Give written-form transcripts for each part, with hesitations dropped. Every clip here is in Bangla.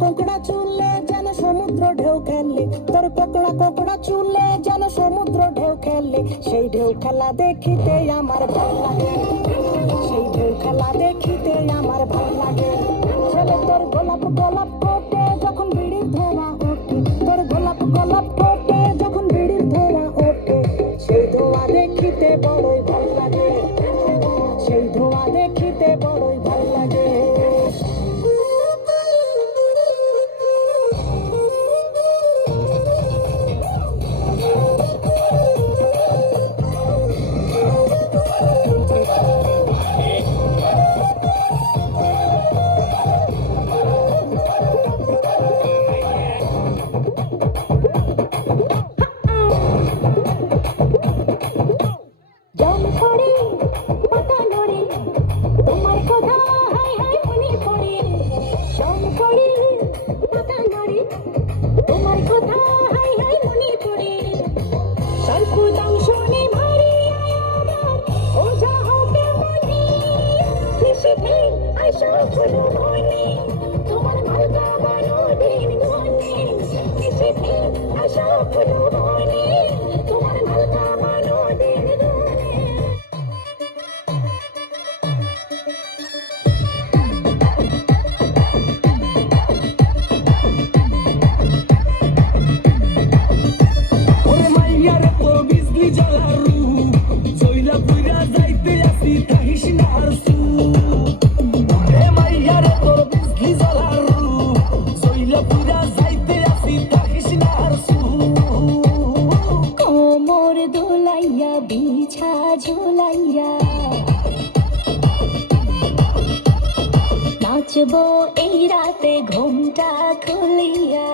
কোকড়া চুলে যেন সমুদ্র ঢেউ খেলে, তোর কোকড়া কোকড়া চুলে যেন সমুদ্র ঢেউ খেলে। সেই ঢেউ খেলা দেখিতে আমার ভাল লাগে, সেই ঢেউ খেলা দেখিতে আমার ভাল লাগে। ছেলে তোর গোলাপ গোলাপ ফোটে যখন বিড়ির ধোঁয়া ওঠে, তোর গোলাপ গোলাপ ফোটে যখন বিড়ির ধোঁয়া ওঠে। সেই ধোঁয়া দেখিতে বড়ই ভাল লাগে, সেই ধোঁয়া দেখিতে বড়ই ভাল লাগে। বিছা ঝুলাইয়া নাচবো এই রাতে ঘুমটা খুলিয়া,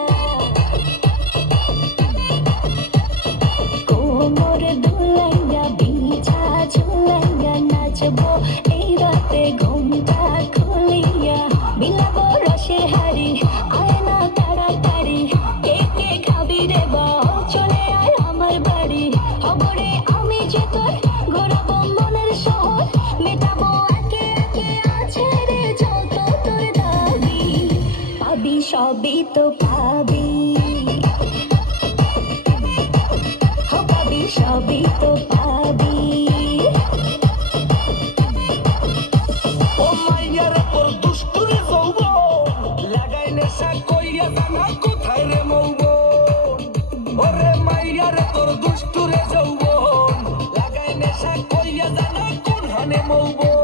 কোমর দুলাইয়া বিছা ঝুলাইয়া নাচবো এই রাতে ঘুমটা খুলিয়া। বিলাবো রসে হারি আয় না তাড়াতাড়ি, কে কে খাবি রে বল চলে আয় আমার বাড়ি। খবরে আমি যে তোর ঘোরাবো মনের শহর, মেটাবো একে একে আছে রে যত তোর দাবি। পাবি সবই তো পাবি, পাবি সবই তো পাবি। ও মাইয়ার তোর দুষ্টুরে যৌবন লাগাই নেশা কইরা জানা কোথায় রে মৌবন। ওরে মাইয়ার তোর দুষ্টুরে যৌবন লাগাই নেশা কইরা জানা কোন হানে মৌবন।